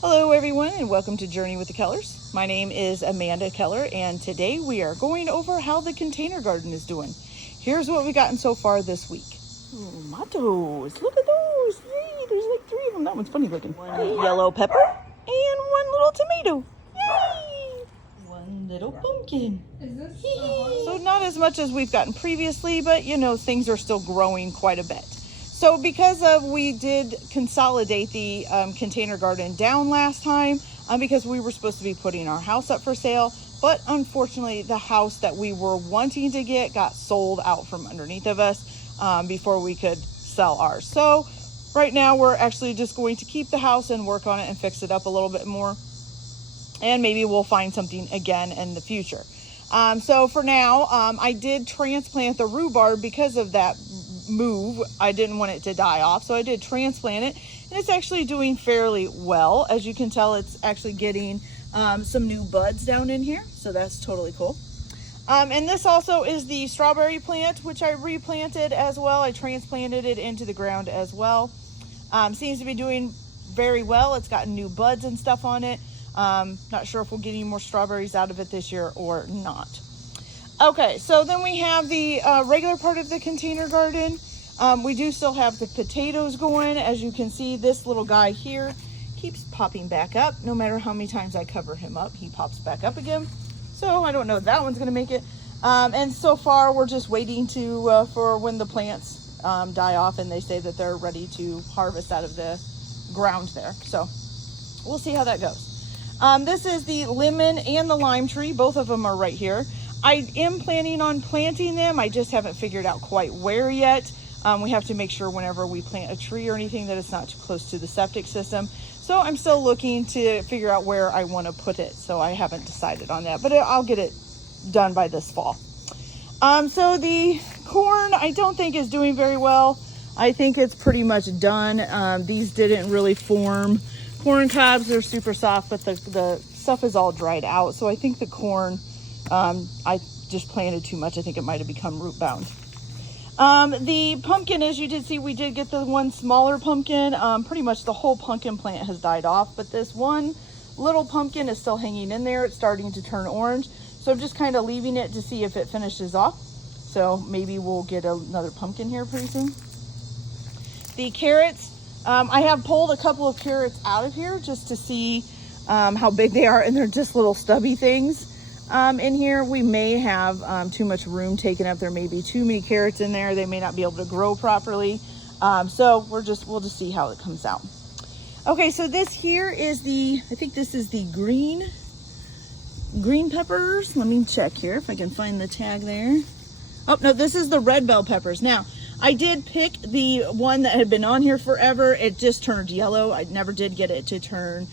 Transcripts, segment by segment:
Hello everyone and welcome to Journey with the Kellers. My name is Amanda Keller and today we are going over how the container garden is doing. Here's what we've gotten so far this week. Tomatoes, look at those. Yay, there's like 3 of them. That one's funny looking. One yellow pepper and one little tomato. Yay! One little pumpkin. So not as much as we've gotten previously, but you know, things are still growing quite a bit. So because we did consolidate the container garden down last time because we were supposed to be putting our house up for sale, but unfortunately the house that we were wanting to get got sold out from underneath of us before we could sell ours. So right now we're actually just going to keep the house and work on it and fix it up a little bit more. And maybe we'll find something again in the future. So for now, I did transplant the rhubarb because of that move. I didn't want it to die off, so I did transplant it, and it's actually doing fairly well. As you can tell, it's actually getting some new buds down in here, so that's totally cool. And this also is the strawberry plant, which I replanted as well. I transplanted it into the ground as well. Seems to be doing very well. It's gotten new buds and stuff on it. Not sure if we'll get any more strawberries out of it this year or not. Okay, so then we have the regular part of the container garden. We do still have the potatoes going. As you can see, this little guy here keeps popping back up. No matter how many times I cover him up, he pops back up again. So I don't know if that one's gonna make it. And so far, we're just waiting for when the plants die off and they say that they're ready to harvest out of the ground there. So we'll see how that goes. This is the lemon and the lime tree. Both of them are right here. I am planning on planting them. I just haven't figured out quite where yet. We have to make sure whenever we plant a tree or anything that it's not too close to the septic system. So I'm still looking to figure out where I want to put it. So I haven't decided on that, but I'll get it done by this fall. So the corn I don't think is doing very well. I think it's pretty much done. These didn't really form. Corn cobs, they're super soft, but the stuff is all dried out. So I think the corn, I just planted too much. I think it might have become root bound. The pumpkin, as you did see, we did get the one smaller pumpkin. Pretty much the whole pumpkin plant has died off, but this one little pumpkin is still hanging in there. It's starting to turn orange. So I'm just kind of leaving it to see if it finishes off. So maybe we'll get another pumpkin here pretty soon. The carrots, I have pulled a couple of carrots out of here just to see how big they are, and they're just little stubby things. In here, we may have too much room taken up. There may be too many carrots in there. They may not be able to grow properly. So we'll just see how it comes out. Okay, so this here is I think this is the green peppers. Let me check here if I can find the tag there. Oh, no, this is the red bell peppers. Now, I did pick the one that had been on here forever. It just turned yellow. I never did get it to turn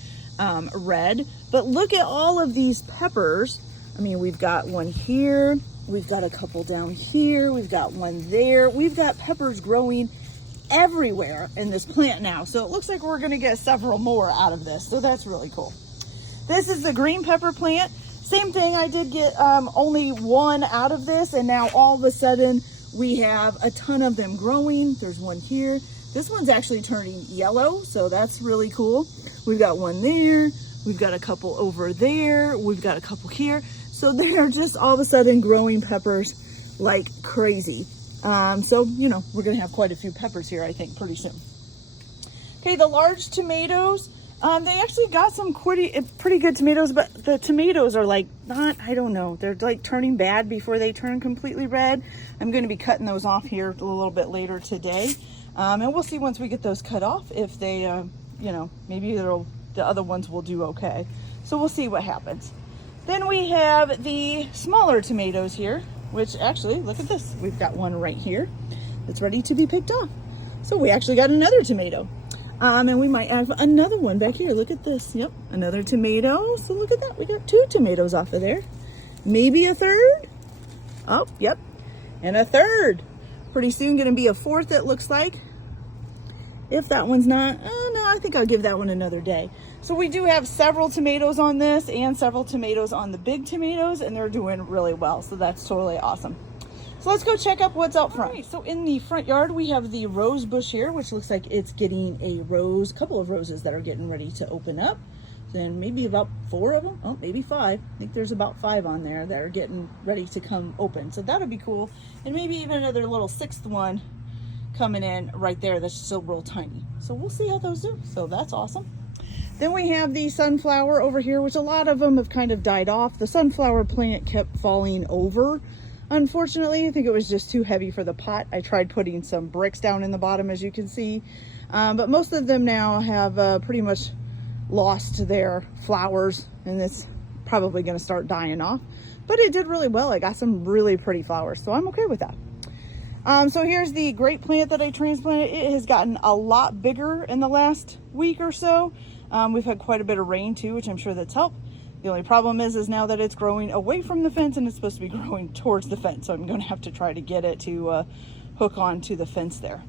red. But look at all of these peppers. I mean, we've got one here, we've got a couple down here, we've got one there. We've got peppers growing everywhere in this plant now. So it looks like we're gonna get several more out of this. So that's really cool. This is the green pepper plant. Same thing, I did get only one out of this, and now all of a sudden we have a ton of them growing. There's one here. This one's actually turning yellow, so that's really cool. We've got one there. We've got a couple over there. We've got a couple here. So they're just all of a sudden growing peppers like crazy. So, you know, we're gonna have quite a few peppers here, I think, pretty soon. Okay, the large tomatoes, they actually got some pretty good tomatoes, but the tomatoes are like, I don't know. They're like turning bad before they turn completely red. I'm gonna be cutting those off here a little bit later today. And we'll see once we get those cut off if they, you know, maybe the other ones will do okay. So we'll see what happens. Then we have the smaller tomatoes here, which actually, look at this. We've got one right here that's ready to be picked off. So we actually got another tomato. And we might have another one back here. Look at this. Yep, another tomato. So look at that. We got 2 tomatoes off of there. Maybe a third. Oh, yep. And a third. Pretty soon going to be a 4th, it looks like. If that one's not, oh no, I think I'll give that one another day. So we do have several tomatoes on this and several tomatoes on the big tomatoes, and they're doing really well. So that's totally awesome. So let's go check up what's out front. All right, so in the front yard, we have the rose bush here, which looks like it's getting a couple of roses that are getting ready to open up. Then maybe about 4 of them. Oh, maybe 5. I think there's about 5 on there that are getting ready to come open. So that'll be cool. And maybe even another little 6th one coming in right there that's still real tiny. So we'll see how those do. So that's awesome. Then we have the sunflower over here, which a lot of them have kind of died off. The sunflower plant kept falling over. Unfortunately, I think it was just too heavy for the pot. I tried putting some bricks down in the bottom, as you can see. But most of them now have pretty much lost their flowers, and it's probably going to start dying off. But it did really well. I got some really pretty flowers, so I'm okay with that. So here's the grape plant that I transplanted. It has gotten a lot bigger in the last week or so. We've had quite a bit of rain too, which I'm sure that's helped. The only problem is now that it's growing away from the fence and it's supposed to be growing towards the fence. So I'm going to have to try to get it to hook onto the fence there.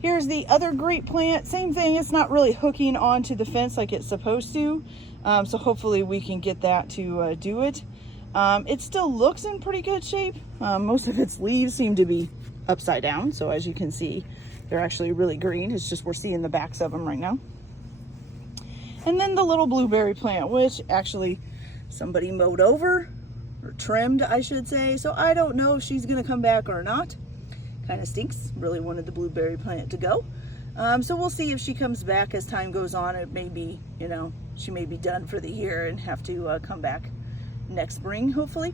Here's the other grape plant. Same thing. It's not really hooking onto the fence like it's supposed to. So hopefully we can get that to do it. It still looks in pretty good shape. Most of its leaves seem to be upside down. So as you can see, they're actually really green. It's just we're seeing the backs of them right now. And then the little blueberry plant, which actually somebody mowed over, or trimmed, I should say. So I don't know if she's going to come back or not. Kind of stinks. Really wanted the blueberry plant to go. So we'll see if she comes back as time goes on. It may be, you know, she may be done for the year and have to come back next spring, hopefully.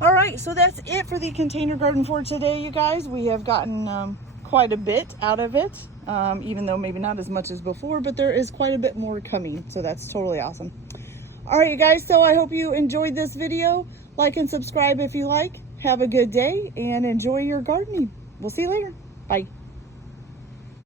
All right, so that's it for the container garden for today, you guys. We have gotten quite a bit out of it, even though maybe not as much as before, but there is quite a bit more coming. So that's totally awesome. All right, you guys, so I hope you enjoyed this video. Like and subscribe if you like. Have a good day and enjoy your gardening. We'll see you later. Bye.